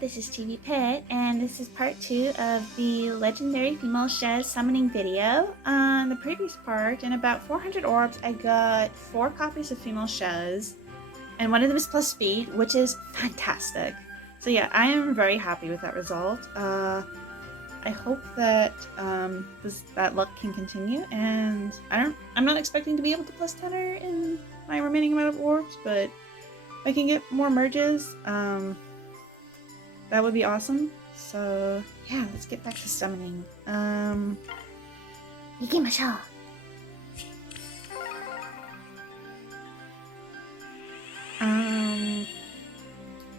this is TV Pet, and this is part 2 of the legendary female Shez summoning video. On the previous part, in about 400 orbs, I got 4 copies of female Shez, and one of them is plus speed, which is fantastic. So yeah, I am very happy with that result. I hope that that luck can continue, and I'm not expecting to be able to plus 10 her in my remaining amount of orbs, but if I can get more merges, that would be awesome. So yeah, let's get back to summoning. Ikimashou.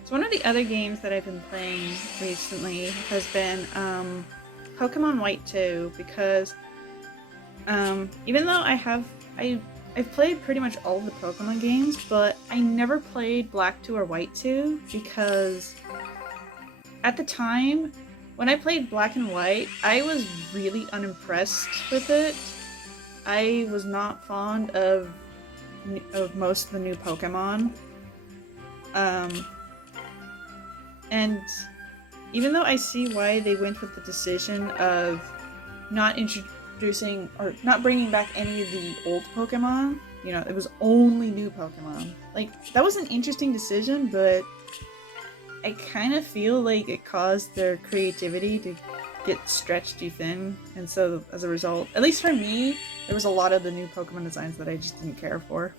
So one of the other games that I've been playing recently has been Pokemon White 2, because even though I've played pretty much all of the Pokemon games, but I never played Black 2 or White 2 because at the time, when I played Black and White, I was really unimpressed with it. I was not fond of most of the new Pokemon. And even though I see why they went with the decision of not introducing or not bringing back any of the old Pokemon, you know, it was only new Pokemon. Like, that was an interesting decision, but I kind of feel like it caused their creativity to get stretched too thin, and so as a result, at least for me, there was a lot of the new Pokemon designs that I just didn't care for.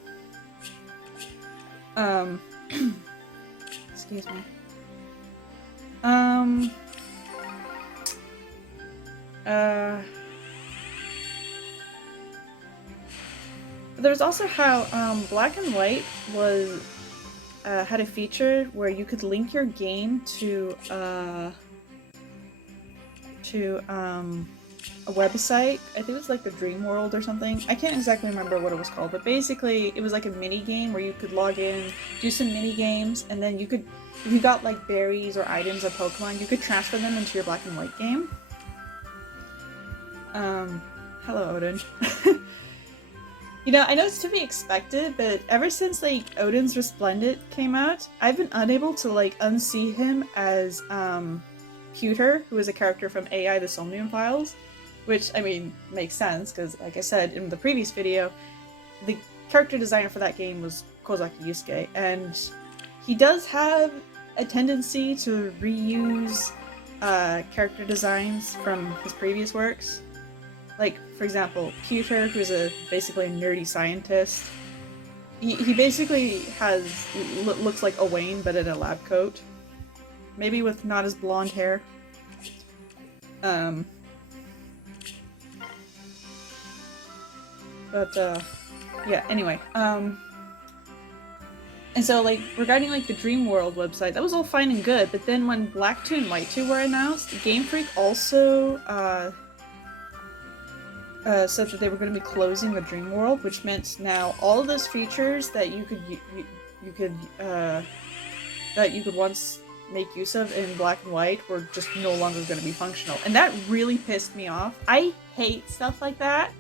Excuse me. There's also how Black and White was had a feature where you could link your game to a website. I think it was like the Dream World or something. I can't exactly remember what it was called, but basically it was like a mini game where you could log in, do some mini games, and then you could, if you got like berries or items of Pokemon, you could transfer them into your Black and White game. Hello Odin. You know, I know it's to be expected, but ever since like Odin's Resplendent came out, I've been unable to like unsee him as Pewter, who is a character from AI The Somnium Files, which, I mean, makes sense, because like I said in the previous video, the character designer for that game was Kozaki Yusuke, and he does have a tendency to reuse character designs from his previous works. Like, for example, Pewter, who's basically a nerdy scientist, he basically looks like Owain, but in a lab coat. Maybe with not as blonde hair. Yeah, anyway. And so, like, regarding, like, the Dream World website, that was all fine and good, but then when Black 2 and White 2 were announced, Game Freak also, said that they were going to be closing the Dream World, which meant now all of those features that you could once make use of in Black and White were just no longer going to be functional, and that really pissed me off. I hate stuff like that.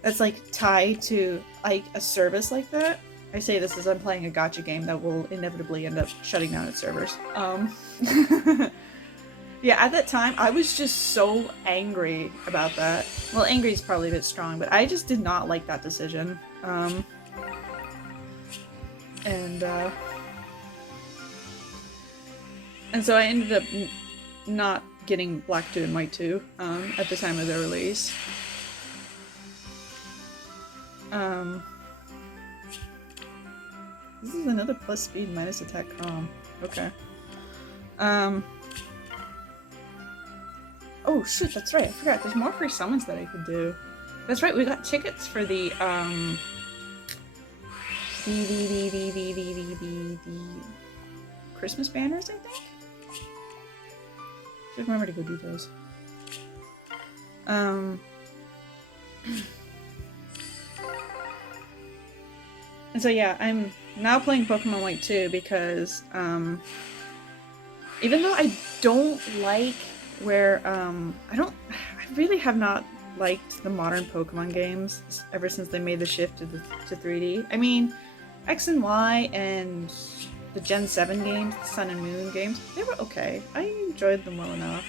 That's like tied to like a service like that. I say this as I'm playing a gacha game that will inevitably end up shutting down its servers. Yeah, at that time, I was just so angry about that. Well, angry is probably a bit strong, but I just did not like that decision. And so I ended up not getting Black 2 and White 2 at the time of their release. This is another plus speed minus attack Chrom. Okay. Oh shoot, that's right, I forgot. There's more free summons that I could do. That's right, we got tickets for the Christmas banners, I think? Should remember to go do those. And so yeah, I'm now playing Pokemon White 2 because, even though I don't like where, I really have not liked the modern Pokemon games ever since they made the shift to 3D. I mean, X and Y and the Gen 7 games, the Sun and Moon games, they were okay. I enjoyed them well enough.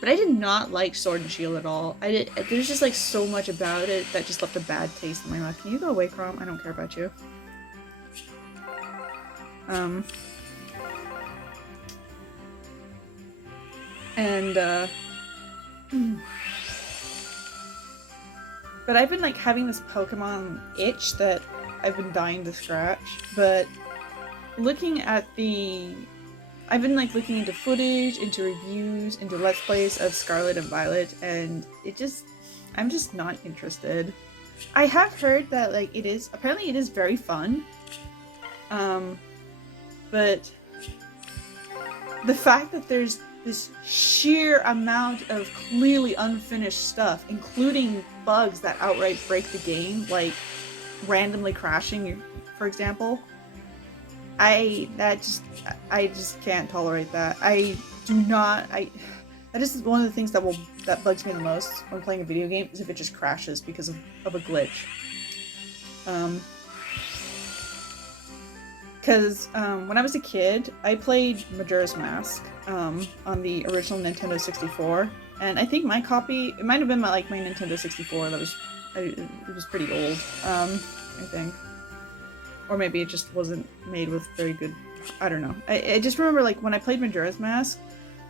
But I did not like Sword and Shield at all. There's just like so much about it that just left a bad taste in my mouth. Can you go away, Chrom? I don't care about you. But I've been like having this Pokemon itch that I've been dying to scratch, but looking at I've been like looking into footage, into reviews, into Let's Plays of Scarlet and Violet, and I'm just not interested. I have heard that like apparently it is very fun, but the fact that there's this sheer amount of clearly unfinished stuff, including bugs that outright break the game, like randomly crashing, for example. I just can't tolerate that. That is one of the things that bugs me the most when playing a video game, is if it just crashes because of a glitch. Because when I was a kid, I played Majora's Mask on the original Nintendo 64, and I think my copy, it might have been my Nintendo 64 that it was pretty old, I think. Or maybe it just wasn't made with very good, I don't know. I just remember like when I played Majora's Mask,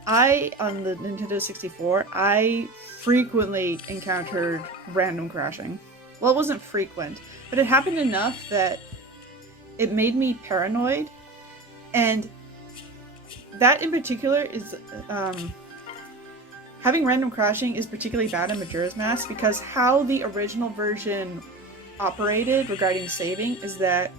on the Nintendo 64, I frequently encountered random crashing. Well, it wasn't frequent, but it happened enough that it made me paranoid, and that in particular is, having random crashing is particularly bad in Majora's Mask, because how the original version operated regarding saving is that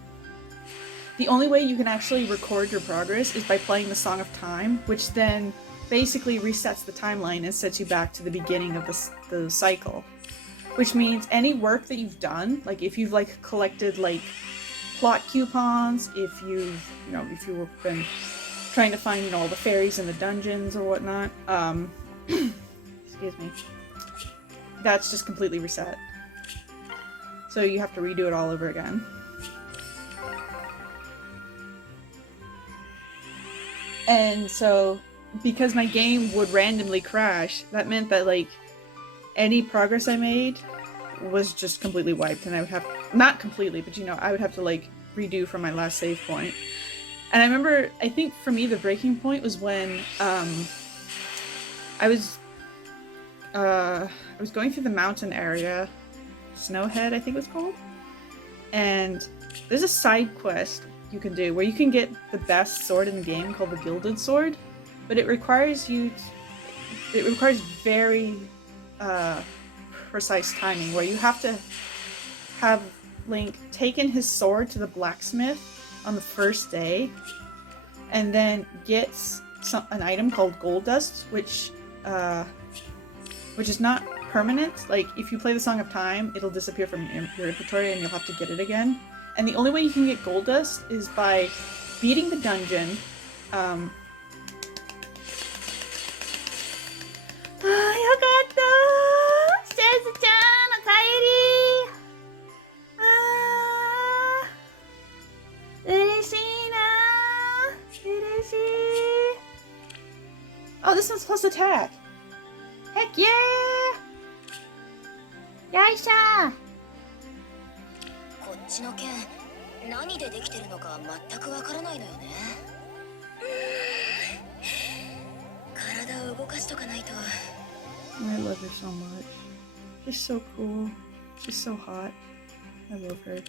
the only way you can actually record your progress is by playing the Song of Time, which then basically resets the timeline and sets you back to the beginning of the cycle. Which means any work that you've done, like if you've like collected like plot coupons, if you've been trying to find all the fairies in the dungeons or whatnot, excuse me, that's just completely reset. So you have to redo it all over again. And so, because my game would randomly crash, that meant that like any progress I made was just completely wiped, and I would have, not completely, but I would have to like redo from my last save point. And I remember, I think for me the breaking point was when I was going through the mountain area, Snowhead I think it was called, and there's a side quest you can do where you can get the best sword in the game called the Gilded Sword, but it requires very precise timing, where you have to have Link taken his sword to the blacksmith on the first day, and then gets an item called Gold Dust, which is not permanent. Like if you play the Song of Time, it'll disappear from your inventory and you'll have to get it again. And the only way you can get Gold Dust is by beating the dungeon. Oh, this one's plus attack! Heck yeah! Yaisha! こっちの剣、何でできてるのか全くわからないのよね。体を動かしとかないと。I love her so much. She's so cool. She's so hot. I love her.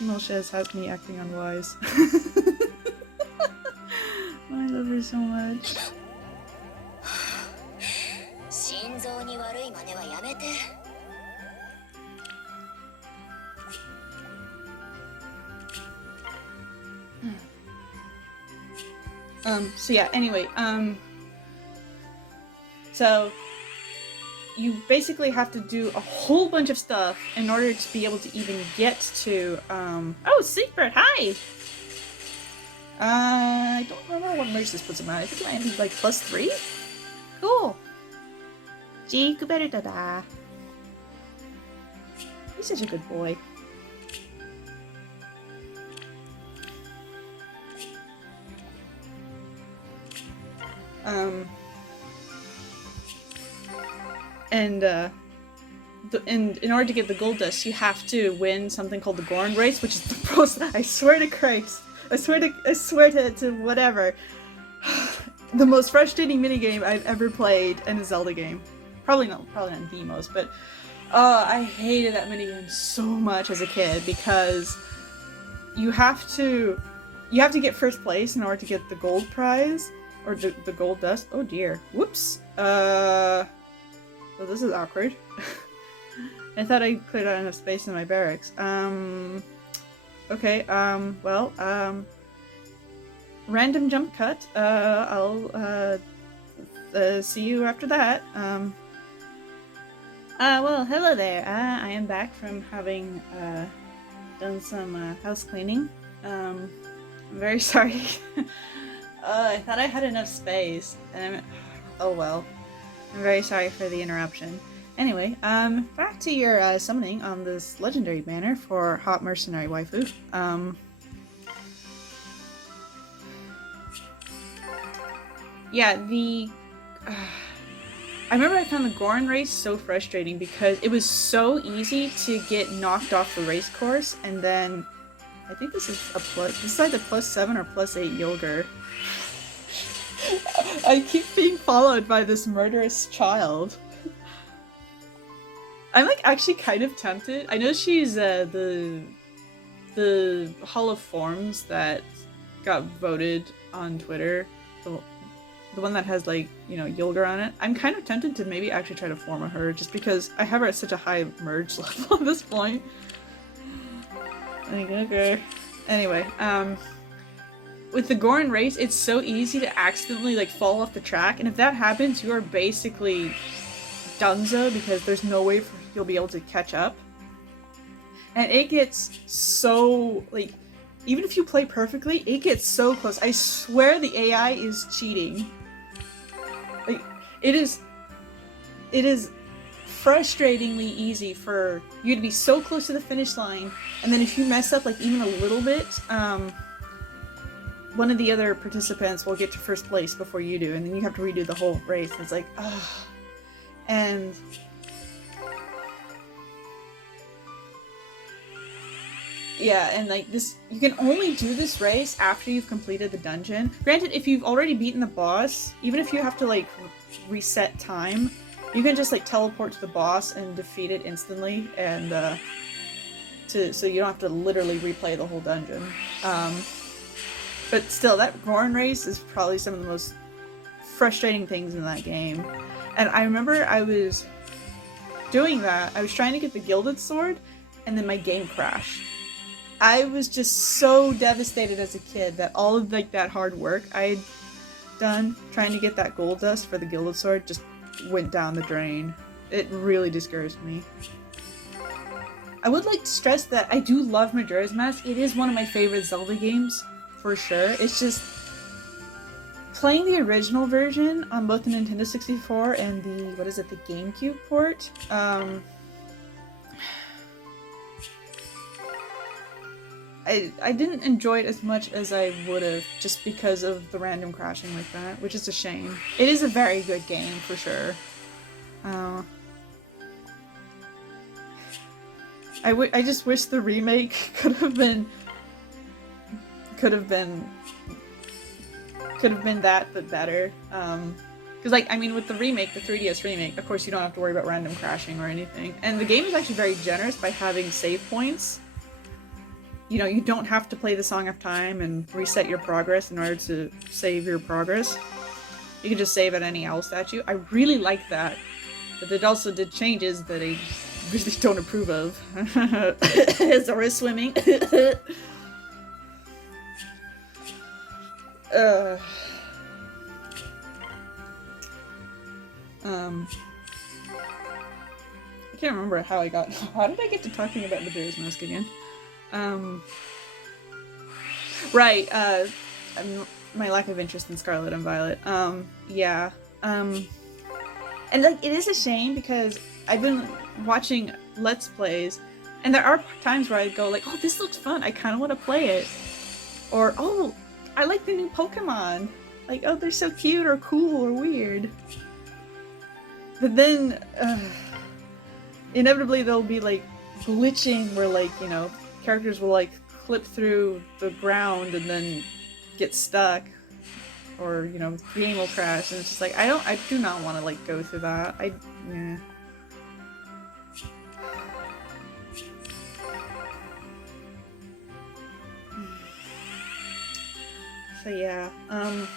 No, Shez has me acting unwise. I love her so much. 心臓に悪い真似はやめて。So yeah, anyway, so you basically have to do a whole bunch of stuff in order to be able to even get to, oh, Secret, hi! I don't remember what merge this puts him at. I think it might be like +3? Cool! He's such a good boy. And in order to get the gold dust, you have to win something called the Gorn race, which is the most. I swear to Christ, I swear to whatever. The most frustrating minigame I've ever played in a Zelda game. Probably not the most, but I hated that minigame so much as a kid because you have to get first place in order to get the gold prize or the gold dust. Oh dear. Whoops. Well, this is awkward. I thought I cleared out enough space in my barracks. Okay, well, random jump cut. I'll see you after that. Well, hello there. I am back from having done some house cleaning. I'm very sorry. I thought I had enough space, and oh well. I'm very sorry for the interruption. Anyway, back to your summoning on this legendary banner for Hot Mercenary Waifu. Yeah, I remember I found the Gorn race so frustrating because it was so easy to get knocked off the race course, and then I think this is either +7 or +8 Yogurt. I keep being followed by this murderous child. I'm like actually kind of tempted. I know she's the Hall of Forms that got voted on Twitter, the one that has like, you know, Yulgar on it. I'm kind of tempted to maybe actually try to form a her just because I have her at such a high merge level at this point. Like, okay. Anyway, with the Gorn race, it's so easy to accidentally like fall off the track, and if that happens, you are basically donezo because there's no way you'll be able to catch up. And it gets so, like, even if you play perfectly, it gets so close. I swear the AI is cheating. Like, it is frustratingly easy for you to be so close to the finish line, and then if you mess up like even a little bit, one of the other participants will get to first place before you do, and then you have to redo the whole race. It's like, ugh. And yeah, and like this, you can only do this race after you've completed the dungeon. Granted, if you've already beaten the boss, even if you have to like reset time, you can just like teleport to the boss and defeat it instantly, and so you don't have to literally replay the whole dungeon. But still, that Gorn race is probably some of the most frustrating things in that game. And I remember I was doing that. I was trying to get the Gilded Sword, and then my game crashed. I was just so devastated as a kid that all of like that hard work I'd done trying to get that gold dust for the Gilded Sword just went down the drain. It really discouraged me. I would like to stress that I do love Majora's Mask. It is one of my favorite Zelda games, for sure. It's just playing the original version on both the Nintendo 64 and the, what is it, the GameCube port, I didn't enjoy it as much as I would have, just because of the random crashing like that, which is a shame. It is a very good game, for sure. I just wish the remake could have been that, but better. Because, like, I mean, with the remake, the 3DS remake, of course you don't have to worry about random crashing or anything. And the game is actually very generous by having save points. You know, you don't have to play the Song of Time and reset your progress in order to save your progress. You can just save at any owl statue. I really like that. But it also did changes that I really don't approve of. Zora swimming. I can't remember how I got. How did I get to talking about Majora's Mask again? Right, my lack of interest in Scarlet and Violet. Yeah. And like, it is a shame because I've been watching Let's Plays, and there are times where I go like, oh, this looks fun, I kind of want to play it. Or, oh, I like the new Pokemon. Like, oh, they're so cute or cool or weird. But then, inevitably they'll be like glitching where like, you know, characters will like clip through the ground and then get stuck. Or, you know, the game will crash and it's just like, I do not want to like go through that. Yeah. So yeah,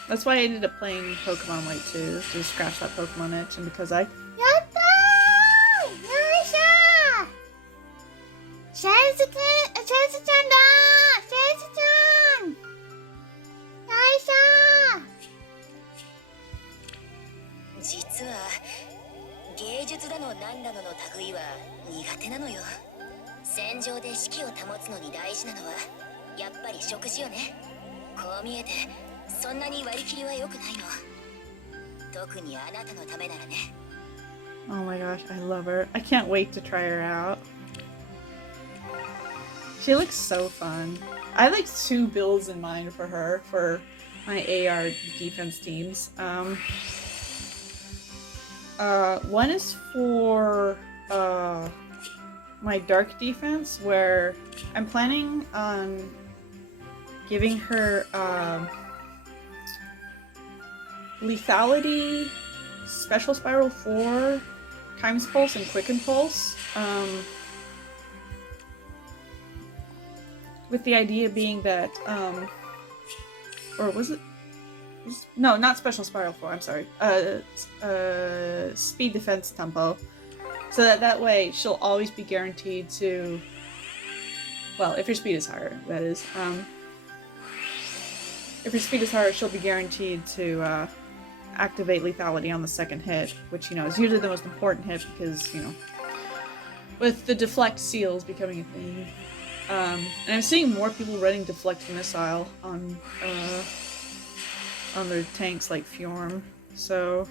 that's why I ended up playing Pokemon White 2, to scratch that Pokemon itch, and because I... Yatta! Yoisha! Shez-chan da! Shez-chan! Yoisha! 実は芸術だのなんだのの類は苦手なのよ。戦場で士気を保つのに大事なのはやっぱり食事よね。こう見えてそんなに割り切りは良くないの。特にあなたのためならね。Oh my gosh, I love her. I can't wait to try her out. She looks so fun. I have like 2 builds in mind for her for my AR defense teams. One is for my dark defense, where I'm planning on giving her lethality, special spiral 4, times pulse, and quicken pulse. With the idea being that, or was it? No, not special spiral 4. I'm sorry. Speed defense tempo, so that way she'll always be guaranteed to. Well, if your speed is higher, that is. If your speed is higher, she'll be guaranteed to activate lethality on the second hit, which, you know, is usually the most important hit because, you know, with the deflect seals becoming a thing. And I'm seeing more people running deflect missile on their tanks like Fjorm, so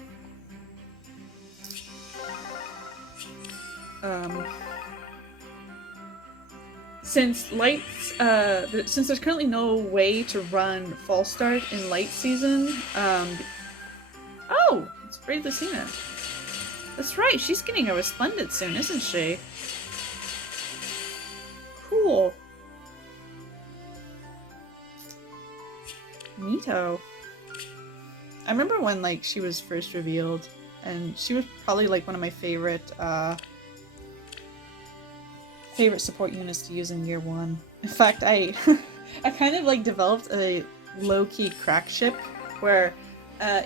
since there's currently no way to run false start in light season, oh, it's Brave Lucina. That's right, she's getting a Resplendent soon, isn't she? Cool. Neato. I remember when like she was first revealed, and she was probably like one of my favorite support units to use in year 1. In fact, I kind of like developed a low-key crack ship where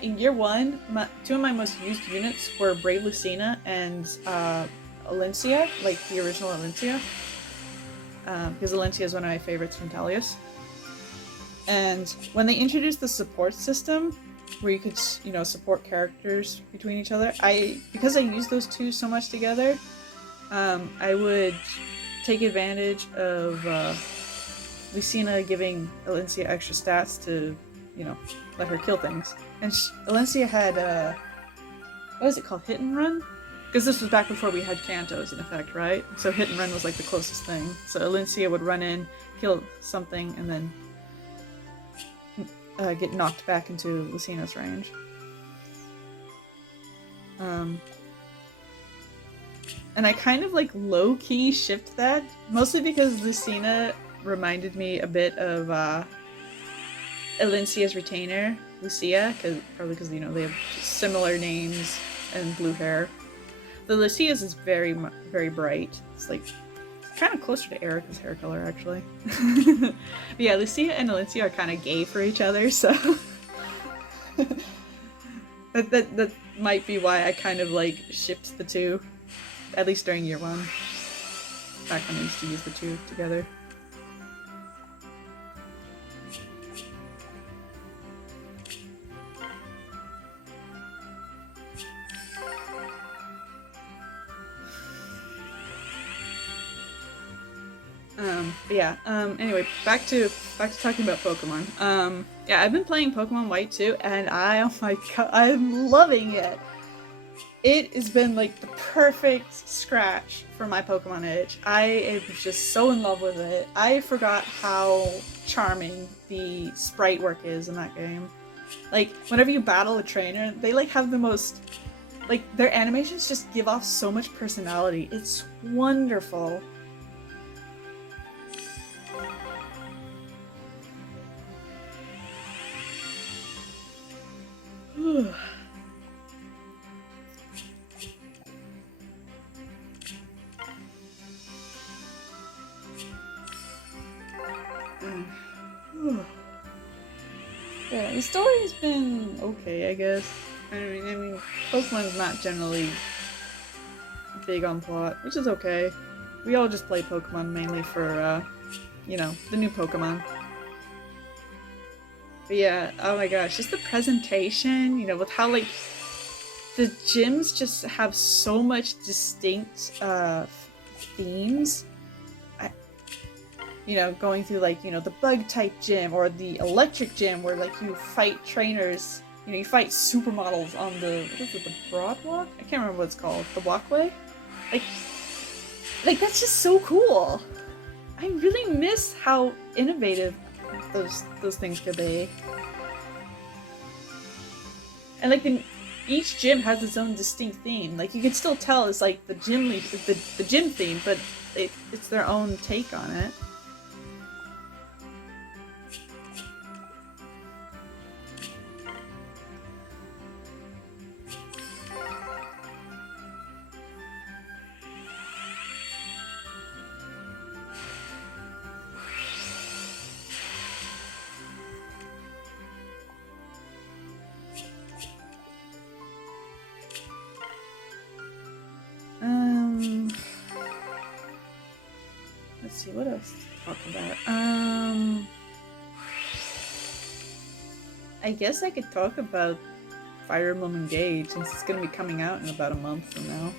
in year 1, 2 of my most used units were Brave Lucina and Alencia, like the original Alencia. Because Alencia is one of my favorites from Talius. And when they introduced the support system, where you could, you know, support characters between each other, because I used those 2 so much together, I would take advantage of Lucina giving Alencia extra stats to, you know, let her kill things. And Alencia had, what is it called, hit and run? Because this was back before we had Kantos in effect, right? So hit and run was like the closest thing. So Alencia would run in, kill something, and then get knocked back into Lucina's range. And I kind of like low-key shipped that, mostly because Lucina reminded me a bit of Alencia's retainer, Lucia, probably because, you know, they have similar names and blue hair. The Lucia's is very, very bright. It's like kind of closer to Erica's hair color, actually. But yeah, Lucia and Alencia are kind of gay for each other, so that might be why I kind of like shipped the 2, at least during year 1. Back when I used to use the 2 together. Anyway, back to talking about Pokemon. Yeah, I've been playing Pokemon White 2, and oh my god, I'm loving it! It has been like the perfect scratch for my Pokemon itch. I am just so in love with it. I forgot how charming the sprite work is in that game. Like, whenever you battle a trainer, they like have the most, like, their animations just give off so much personality. It's wonderful. Yeah, the story's been okay, I guess. I mean, Pokemon's not generally big on plot, which is okay. We all just play Pokemon mainly for, you know, the new Pokemon. But yeah, oh my gosh, just the presentation, you know, with how, like, the gyms just have so much distinct, themes. You know, going through, like, you know, the bug type gym or the electric gym where, like, you fight trainers, you know, you fight supermodels on the, what is it, the broad walk? I can't remember what it's called. The walkway? Like that's just so cool. I really miss how innovative those things could be. And like each gym has its own distinct theme. Like you could still tell it's like the gym the gym theme, but it's their own take on it. Let's see, what else to talk about? I guess I could talk about Fire Emblem Engage since it's gonna be coming out in about a month from now.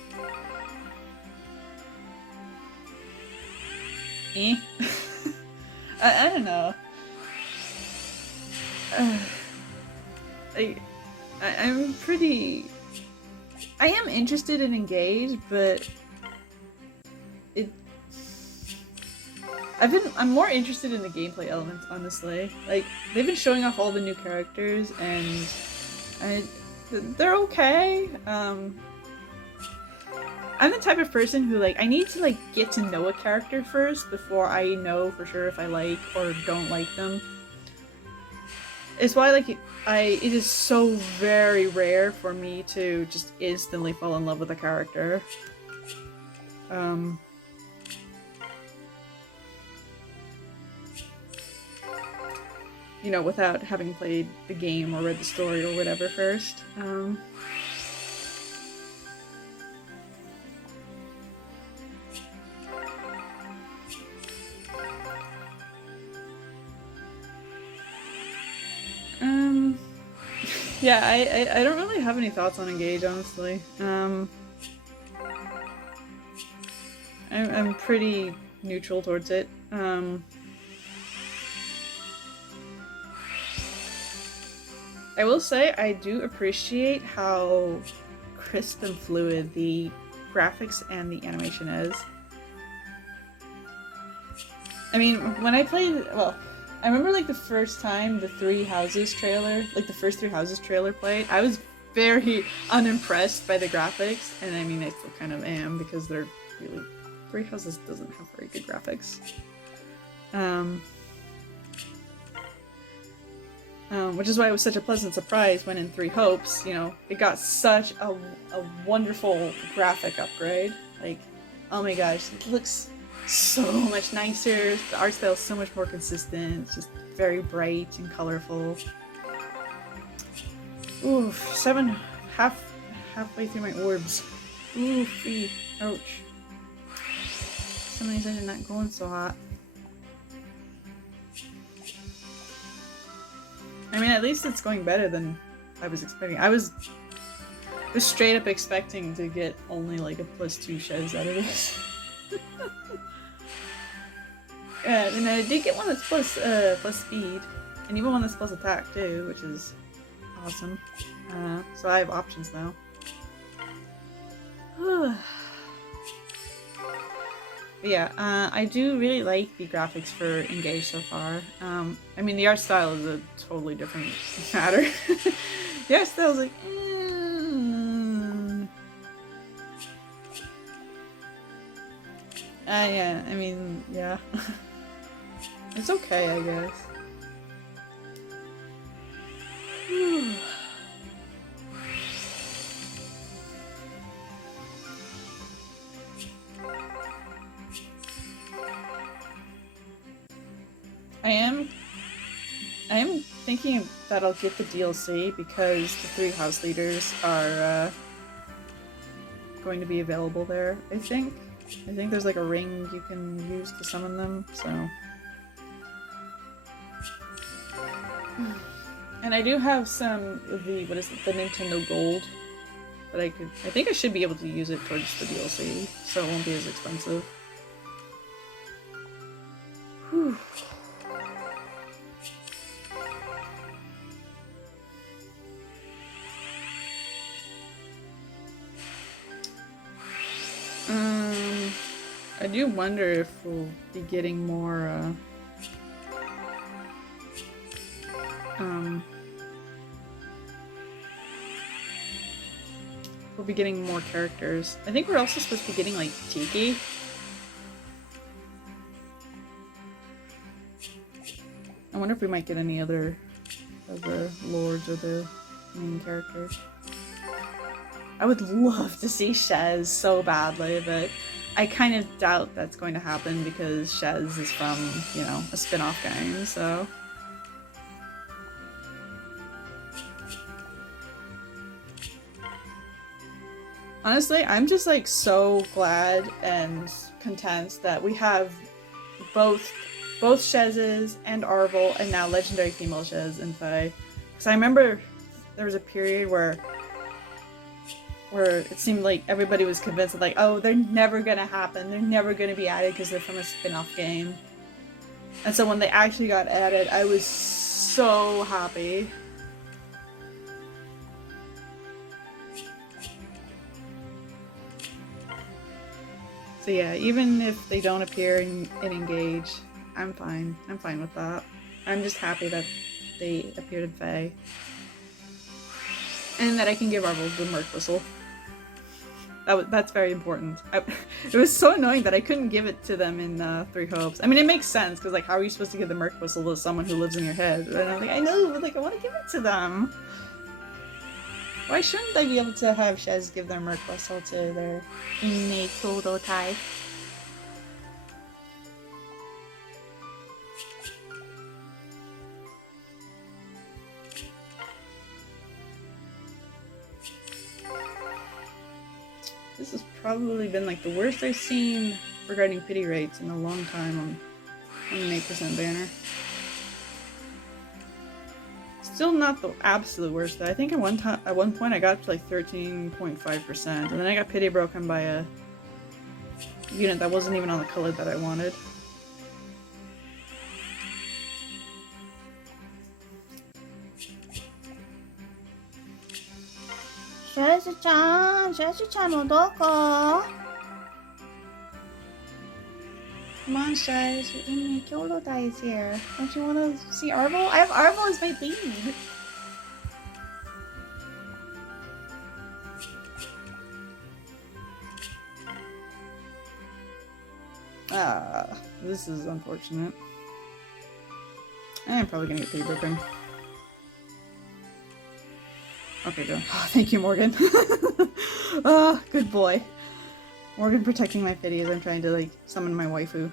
Eh? I don't know. I'm pretty... I am interested in Engage, but I'm more interested in the gameplay elements, honestly. Like, they've been showing off all the new characters, and they're okay. I'm the type of person who, like, I need to, like, get to know a character first before I know for sure if I like or don't like them. It's why, like, it is so very rare for me to just instantly fall in love with a character. You know, without having played the game or read the story or whatever first. Yeah, I don't really have any thoughts on Engage, honestly. I'm pretty neutral towards it. I will say I do appreciate how crisp and fluid the graphics and the animation is. I mean, when I played, well, I remember like the first time the Three Houses trailer, like the first Three Houses trailer played, I was very unimpressed by the graphics, and I mean I still kind of am because they're really, Three Houses doesn't have very good graphics. Which is why it was such a pleasant surprise when in Three Hopes, you know, it got such a wonderful graphic upgrade. Like, oh my gosh, it looks so much nicer, the art style is so much more consistent, it's just very bright and colorful. Oof, halfway through my orbs. Oofy, ouch. Some of these are not going so hot. I mean, at least it's going better than I was expecting. I was straight up expecting to get only like a +2 Shez out of this. Yeah, and I did get one that's plus speed, and even one that's plus attack too, which is awesome. So I have options now. But yeah, I do really like the graphics for Engage so far. I mean, the art style is a totally different matter. The art style is like, yeah, I mean, yeah. It's okay, I guess. I am thinking that I'll get the DLC because the 3 house leaders are going to be available there, I think. I think there's like a ring you can use to summon them, so. And I do have some of the, what is it, the Nintendo Gold that I think I should be able to use it towards the DLC, so it won't be as expensive. Whew. I do wonder if we'll be getting more, we'll be getting more characters. I think we're also supposed to be getting, like, Tiki. I wonder if we might get any other of the lords or the main characters. I would love to see Shez so badly, but I kind of doubt that's going to happen because Shez is from, you know, a spin-off game, so. Honestly, I'm just like so glad and content that we have both Shez's and Arvel and now legendary female Shez in Fae. Because I remember there was a period where it seemed like everybody was convinced that, like, oh, they're never gonna happen, they're never gonna be added because they're from a spin-off game. And so when they actually got added, I was so happy. So yeah, even if they don't appear in Engage, I'm fine. I'm fine with that. I'm just happy that they appeared in Fae. And that I can give Arvel the Merc Whistle. That's very important. It was so annoying that I couldn't give it to them in 3 Hopes. I mean, it makes sense, because, like, how are you supposed to give the Merc Whistle to someone who lives in your head? And I'm like, I know, but, like, I want to give it to them. Why shouldn't I be able to have Shez give their Merc Whistle to their innate Kodo type? This has probably been like the worst I've seen regarding pity rates in a long time on an 8% banner. Still not the absolute worst though. I think at one point I got up to like 13.5%, and then I got pity broken by a unit that wasn't even on the color that I wanted. Shez-chan, もどこ? Come on, Shez, your inmate Kyodai is here. Don't you want to see Arvel? I have Arvel as my lead. This is unfortunate. I'm probably gonna get pity broken. Okay, go. Oh, thank you, Morgan. Oh, good boy. Morgan protecting my pity as I'm trying to, like, summon my waifu.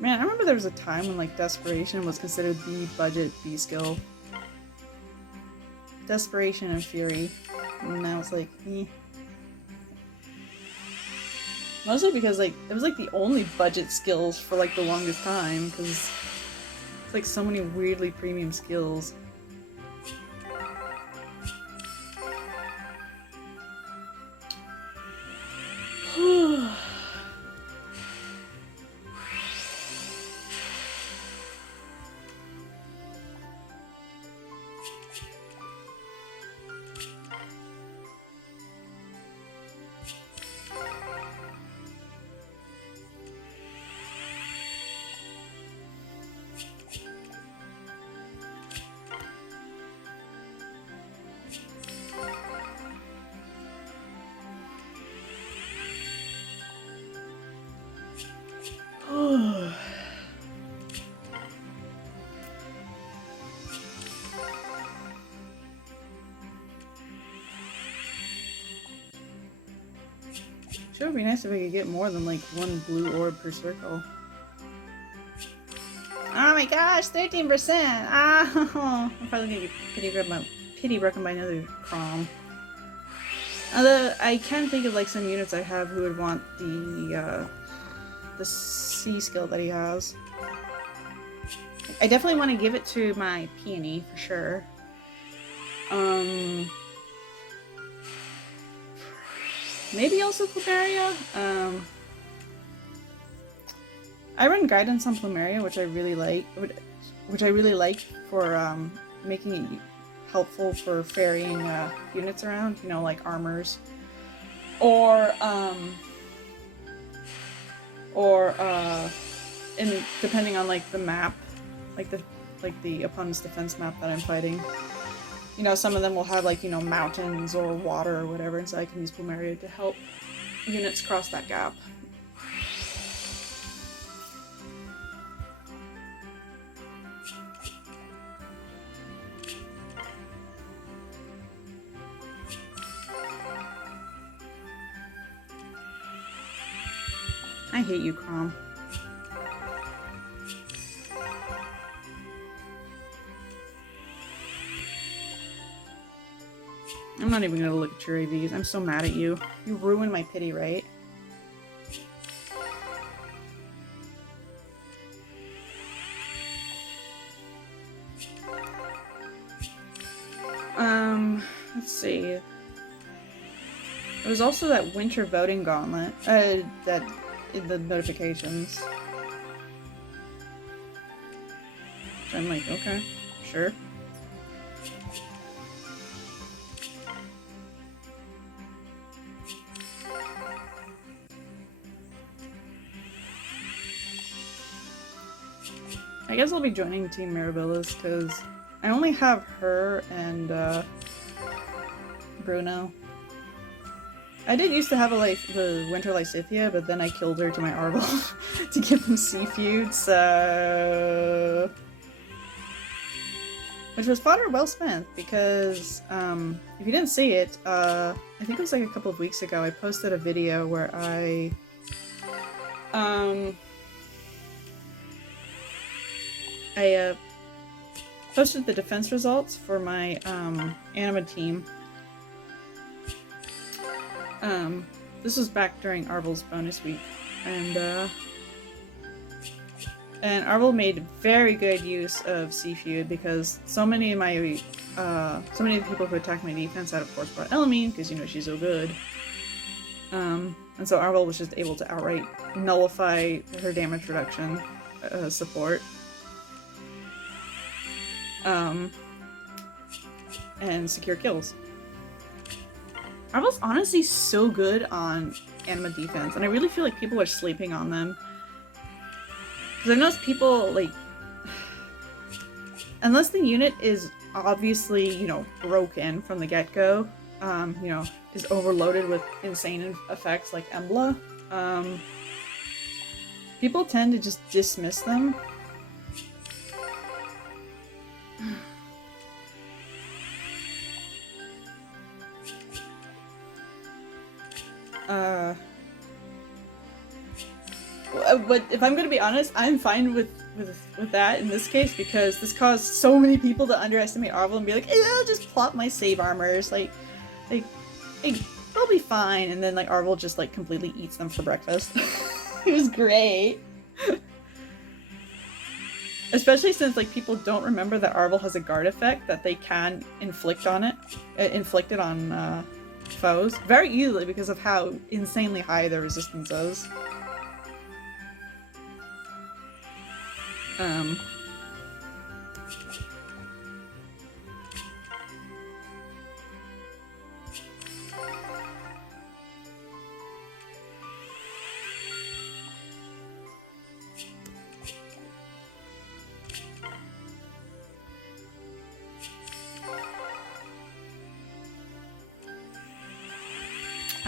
Man, I remember there was a time when, like, Desperation was considered the budget B skill. Desperation and Fury. And now it's like, eh. Mostly because, like, it was, like, the only budget skills for, like, the longest time, because it's, like, so many weirdly premium skills. Sure would be nice if I could get more than like one blue orb per circle. Oh my gosh, 13%! Ah, I'm probably gonna get pity broken by another Chrom. Although I can think of like some units I have who would want the C skill that he has. I definitely want to give it to my peony for sure. Maybe also Plumeria. I run guidance on Plumeria, which I really like for making it helpful for ferrying units around. You know, like armors, or and depending on like the map, like the opponent's defense map that I'm fighting. You know, some of them will have like, you know, mountains or water or whatever, and so I can use Plumeria to help units cross that gap. I hate you, Chrom. I'm not even gonna look at your AVs. I'm so mad at you. You ruined my pity, right? Let's see. It was also that winter voting gauntlet. That in the notifications. So I'm like, okay, sure. I guess I'll be joining Team Mirabella's because I only have her and Bruno. I did used to have the Winter Lysithea, but then I killed her to my Arvel to give them C feud, so... Which was fodder well spent, because if you didn't see it, I think it was like a couple of weeks ago, I posted a video where I posted the defense results for my anima team. This was back during Arvel's bonus week, and Arvel made very good use of C feud because so many of the people who attacked my defense had of course brought Elamine because you know she's so good. And so Arvel was just able to outright nullify her damage reduction support. And secure kills. Arvel's honestly so good on anima defense, and I really feel like people are sleeping on them. Because I noticed people, like, unless the unit is obviously, you know, broken from the get-go, you know, is overloaded with insane effects like Embla, people tend to just dismiss them. But if I'm gonna be honest, I'm fine with that in this case because this caused so many people to underestimate Arvel and be like, I'll just plop my save armors, like, they'll be fine, and then like Arvel just like completely eats them for breakfast. It was great. Especially since like people don't remember that Arvel has a guard effect that they can inflict it on foes very easily because of how insanely high their resistance is.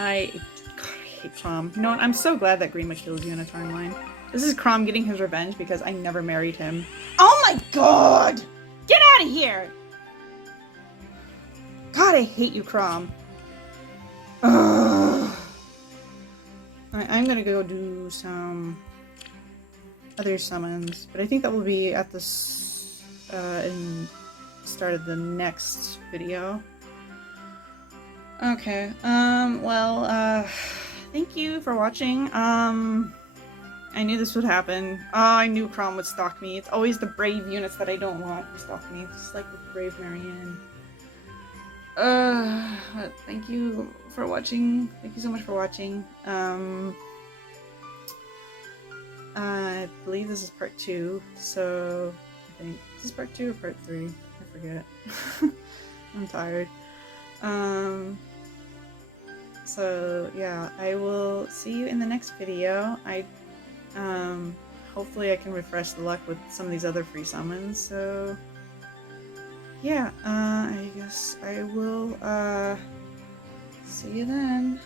I hate Chrom. You know what? I'm so glad that Grima kills you in a timeline. This is Chrom getting his revenge because I never married him. Oh my god! Get out of here! God, I hate you, Chrom. Ugh. gonna go do some other summons, but I think that will be at the in start of the next video. Okay, thank you for watching. I knew this would happen. Oh, I knew Chrom would stalk me. It's always the brave units that I don't want who stalk me, just like with Brave Marianne. Thank you for watching. Thank you so much for watching. I believe this is part 2, so I think this is part 2 or part 3. I forget. I'm tired. So yeah, I will see you in the next video. Hopefully I can refresh the luck with some of these other free summons, so yeah, I guess I will, see you then.